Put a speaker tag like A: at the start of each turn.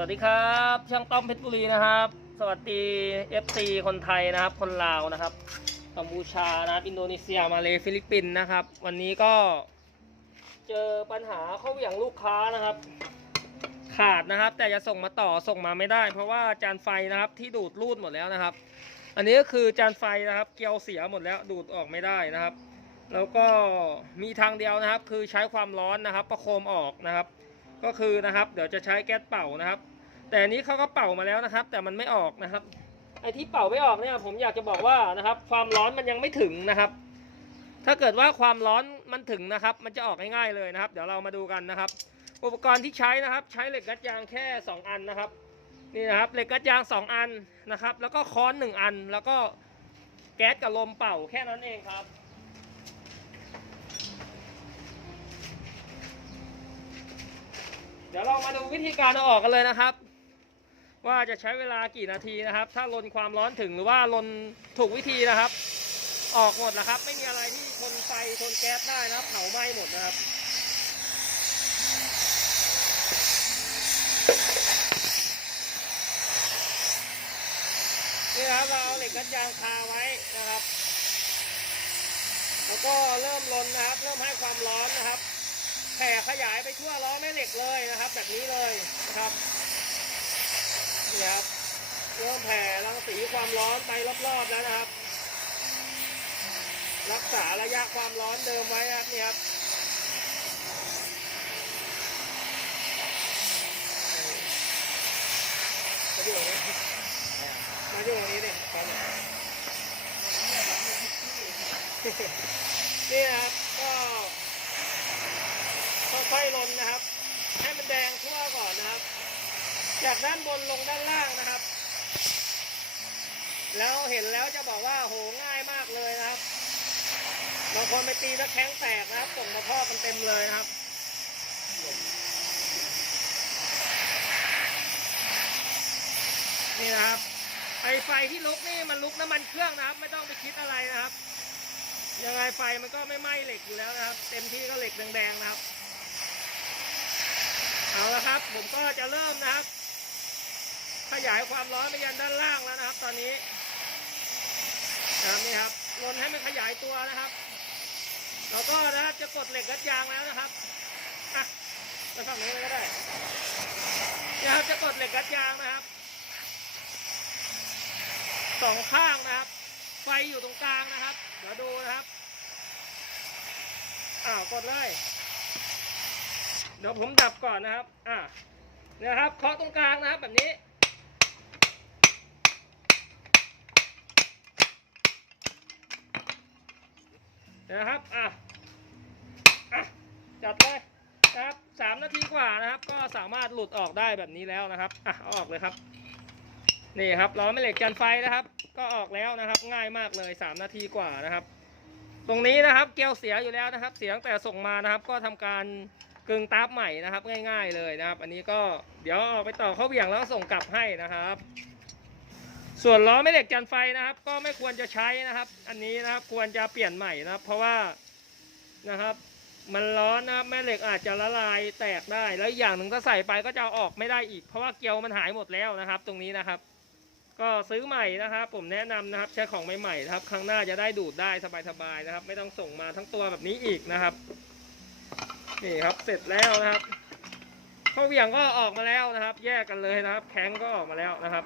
A: วัสดีครับ ช่างต้อมเพชรบุรีนะครับ สวัสดี FC คนไทยนะครับ คนลาวนะครับกัมพูชานะครับอินโดนีเซียมาเลฟิลิปปินส์นะครับ วันนี้ก็ เจอปัญหาเข้าเหวี่ยงลูกค้านะครับ ขาดนะครับ แต่จะส่งมาต่อส่งมาไม่ได้ เพราะว่าจานไฟนะครับที่ดูดรูดหมดแล้วนะครับ อันนี้ก็คือจานไฟนะครับ เกลียวเสียหมดแล้วดูดออกไม่ได้นะครับ แล้วก็มีทางเดียวนะครับ คือใช้ความร้อนนะครับ ประโคมออกนะครับก็คือนะครับเดี๋ยวจะใช้แก๊สเป่านะครับ แต่อันนี้เขาก็เป่ามาแล้วนะครับ แต่มันไม่ออกนะครับ ไอ้ที่เป่าไม่ออกเนี่ย ผมอยากจะบอกว่านะครับ ความร้อนมันยังไม่ถึงนะครับ ถ้าเกิดว่าความร้อนมันถึงนะครับ มันจะออกง่ายๆเลยนะครับ เดี๋ยวเรามาดูกันนะครับ อุปกรณ์ที่ใช้นะครับ ใช้เหล็กกัดยางแค่ 2 อันนะครับ นี่นะครับเหล็กกัดยาง 2 อันนะครับ แล้วก็ค้อน 1 อัน แล้วก็แก๊สกับลมเป่าแค่นั้นเองครับเดี๋ยวเรามาดูวิธีการเอาออกกันเลยนะครับ ว่าจะใช้เวลากี่นาทีนะครับ ถ้าลนความร้อนถึงหรือว่าลนถูกวิธีนะครับ ออกหมดนะครับ ไม่มีอะไรที่ทนไฟทนแก๊สได้นะครับเผาไหม้หมดนะครับนี่ครับเราเอาเหล็กกัดยางคาไว้นะครับ แล้วก็เริ่มลนนะครับ เริ่มให้ความร้อนนะครับแผ่ขยายไปทั่วล้อแม่เหล็กเลยนะครับ แบบนี้เลยนะครับ นี่ครับเริ่มแผ่รังสีความร้อนไปรอบๆแล้วนะครับ รักษาระยะความร้อนเดิมไว้ครับนี่ครับมาอยู่ตรงนี้มาอยู่ตรงนี้ดิไปหน่อยนี่นะครับก็ค่อยๆลนนะครับ ให้มันแดงทั่วก่อนนะครับ จากด้านบนลงด้านล่างนะครับ แล้วเห็นแล้วจะบอกว่าโหง่ายมากเลยนะครับบางคนไปตีตะแข้งแตกนะครับส่งมาทอกันเต็มเลยนะครับนี่นะครับไอไฟที่ลุกนี่มันลุกน้ำมันเครื่องนะครับ ไม่ต้องไปคิดอะไรนะครับ ยังไงไฟมันก็ไม่ไหม้เหล็กอยู่แล้วนะครับ เต็มที่ก็เหล็กแดงๆนะครับ เอาละครับ ผมก็จะเริ่มนะครับ ขยายความร้อนไปยันด้านล่างแล้วนะครับ ตอนนี้นะครับนี่ครับลนให้มันขยายตัวนะครับ แล้วก็นะครับจะกดเหล็กกัดยางแล้วนะครับอะไปฝั่งนี้เลยก็ได้นี่ครับจะกดเหล็กกัดยางนะครับสองข้างนะครับ ไฟอยู่ตรงกลางนะครับ เดี๋ยวดูนะครับอ้าวกดเลยเดี๋ยวผมดับก่อนนะครับ อ่าเนี่ยครับเคาะตรงกลางนะครับแบบนี้ นะครับอะอะจัดเลยนะครับสามนาทีกว่านะครับ ก็สามารถหลุดออกได้แบบนี้แล้วนะครับอะออกเลยครับนี่ครับล้อแม่เหล็กจันไฟนะครับ ก็ออกแล้วนะครับ ง่ายมากเลยสามนาทีกว่านะครับ ตรงนี้นะครับเกลียวเสียอยู่แล้วนะครับ เสียงแต่ส่งมานะครับ ก็ทำการกึ่งตาร์ฟใหม่นะครับ ง่าย ๆเลยนะครับ อันนี้ก็เดี๋ยวเอาไปต่อเข้าเบี่ยงแล้วส่งกลับให้นะครับ ส่วนล้อแม่เหล็กจันไฟนะครับ ก็ไม่ควรจะใช้นะครับ อันนี้นะครับควรจะเปลี่ยนใหม่นะครับ เพราะว่านะครับ มันร้อนนะครับแม่เหล็กอาจจะละลายแตกได้ แล้วอย่างหนึ่งถ้าใส่ไปก็จะออกไม่ได้อีก เพราะว่าเกลียวมันหายหมดแล้วนะครับ ตรงนี้นะครับ ก็ซื้อใหม่นะครับ ผมแนะนำนะครับใช้ของใหม่ๆนะครับ ครั้งหน้าจะได้ดูดได้สบายๆนะครับ ไม่ต้องส่งมาทั้งตัวแบบนี้อีกนะครับนี่ครับเสร็จแล้วนะครับข้อเหวี่ยงก็ออกมาแล้วนะครับ แยกกันเลยนะครับ แข้งก็ออกมาแล้วนะครับ